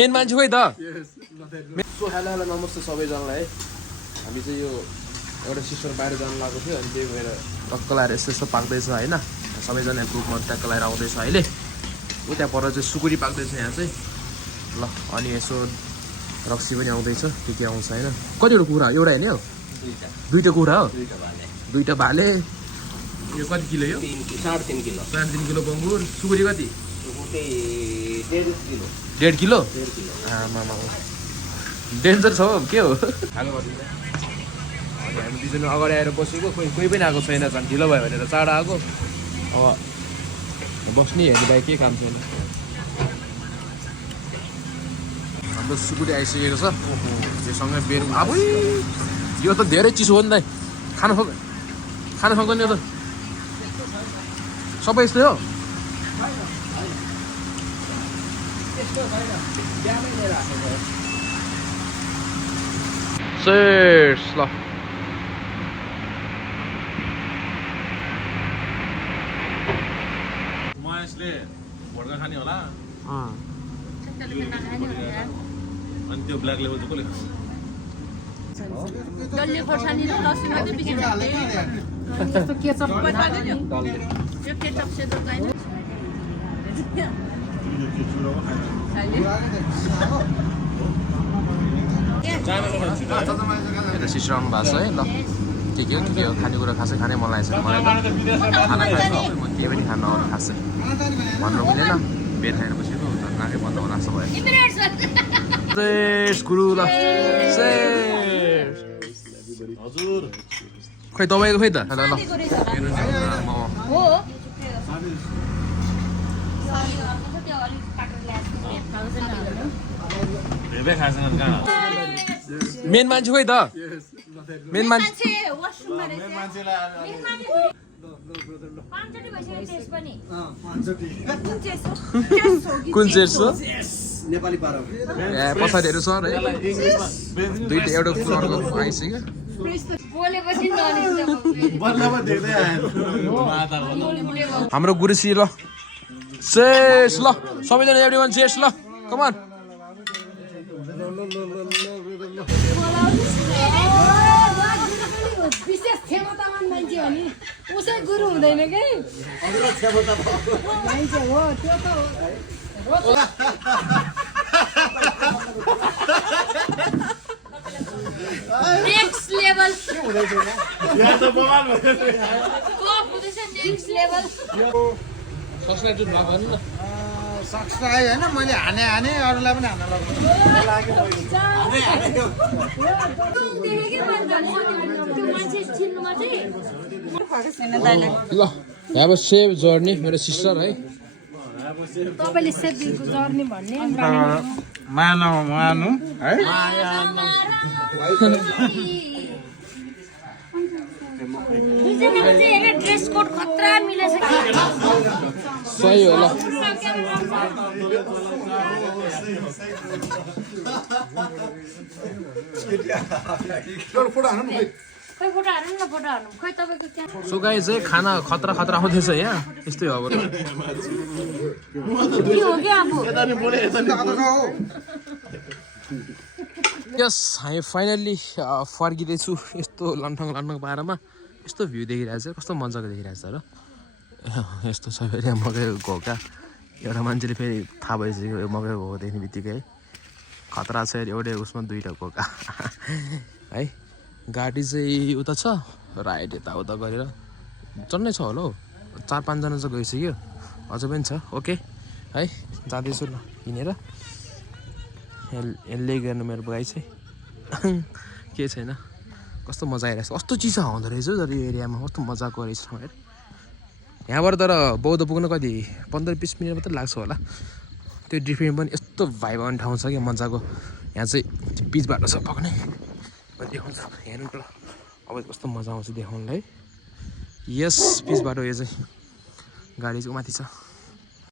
main मान्छे खोइ त सो हेलो नमस्ते सबैजनालाई हामी चाहिँ यो एउटा सिस्टर बाहिर जानु लागेको थियो अनि त्यही भएर टक्क लाएर यस्तो पाक्दैछ होइन सबैजना ग्रुपमा ट्याक्क लाएर आउँदैछ अहिले उता पर चाहिँ सुकुरी पाक्दैछ यहाँ चाहिँ ल अनि यसो रक्सी पनि आउँदैछ के आउँछ होइन कतिवटा कुखुरा एउटा होइन हो दुईवटा कुखुरा हो दुईवटा भाले यो कति किलो यो 3.5 किलो 3.5 किलो बङ्गुर सुकुरी कति 1.5 किलो आमामा डेन्जर छ हो के हो खानु पर्दैन हामी दुईजना अगाडि आएर बसेको कोही पनि आएको छैन झन् ढिलो भयो भनेर चाँडो आएको अब बस्ने हेर्ने बाहेक केही काम छैन हाम्रो सुकुटी आइसकेको छ त्योसँगै बेर अब यो त धेरै चिसो हो नि त खान सक्दैन यो त सबै यस्तै हो सेस ल महेशले भोड्का खाने होला अनि त्यो ब्ल्याक लेभल चाहिँ कसले खान्छ डल्ले खोर्सानी र लसुन मात्रै बिच यस्तो केचप पनि हाल्यो यो केचप सेतो छैन यता सिस्टर आउनु भएको छ है ल के हो खानेकुरा खासै खानै मन लागेको छ मलाई त खाना खाएन म केही पनि खान अरू खासै भन्नु मिलेन बेर खाएर बसेको नाकै बन्द होला जस्तो भयो गुरु ल हजुर खै तपाईँको खै त ल हो भेबे खाएसँग कहाँ मेन मान्छे खोइ त मेन मान्छे वाशरुममा रहेछ कुन चेस हो नेपाली पारा ए पछाडिहरू सर है दुईटा एउटा फ्लोरको आइसक्यो बोलेपछि बदलामा देख्दै आएन हाम्रो गुरुसी ल शेष ल सबैजना एभ्रिवान शेष ल कमान विशेष क्षमतावान मान्छे हो नि उसै गुरु हुँदैन कि मान्छे हो त्यो त नेक्स्ट लेभल यहाँ त बवाल भयो कप हुँदैछ नेक्स्ट लेभल सब्स्क्राइब चाहिँ नगर्नु न सक्सक्राइब होइन मैले हाने अरूलाई पनि हान्न लाग्यो ल अब सेभ जर्नी मेरो सिस्टर है तपाईँले सेभको जर्नी भन्ने मानु है ड्रेस कोड खतरा मिलेछ सही हो ल सो गाइस चाहिँ खाना खतरा आउँदैछ यहाँ यस्तै हो अब यस हामी फाइनल्ली फर्किँदैछु यस्तो लन्ठङ पारामा यस्तो भ्यू देखिरहेको छ कस्तो मजाको देखिरहेको छ र यस्तो छ फेरि मकैको घोका एउटा मान्छेले फेरि थाहा भइसक्यो यो मकैको घोका देख्ने बित्तिकै है खतरा छ एउटै उसमा दुईवटा घोका है गाडी चाहिँ उता छ राइट यताउता गरेर चढ्नै छ होला हौ 4-5 जना चाहिँ गइसक्यो अझ पनि छ ओके है जाँदैछु ल हिँडेर यसले गर्नु मेरो गाई चाहिँ के छैन कस्तो मजा आइरहेछ कस्तो चिसो हुँदो रहेछ तर यो एरियामा कस्तो मजाको रहेछ हेर यहाँबाट तर बौद्ध पुग्न कति 15-20 मिनट मात्रै लाग्छ होला त्यो डिफ्रेन्ट पनि यस्तो भाइब आउने ठाउँ छ क्या मजाको यहाँ चाहिँ पिच बाटो छ पक्ने देखाउँछ हेर्नु त अब कस्तो मजा आउँछ देखाउनुलाई यस पिच बाटो यो चाहिँ गाडी चाहिँ माथि छ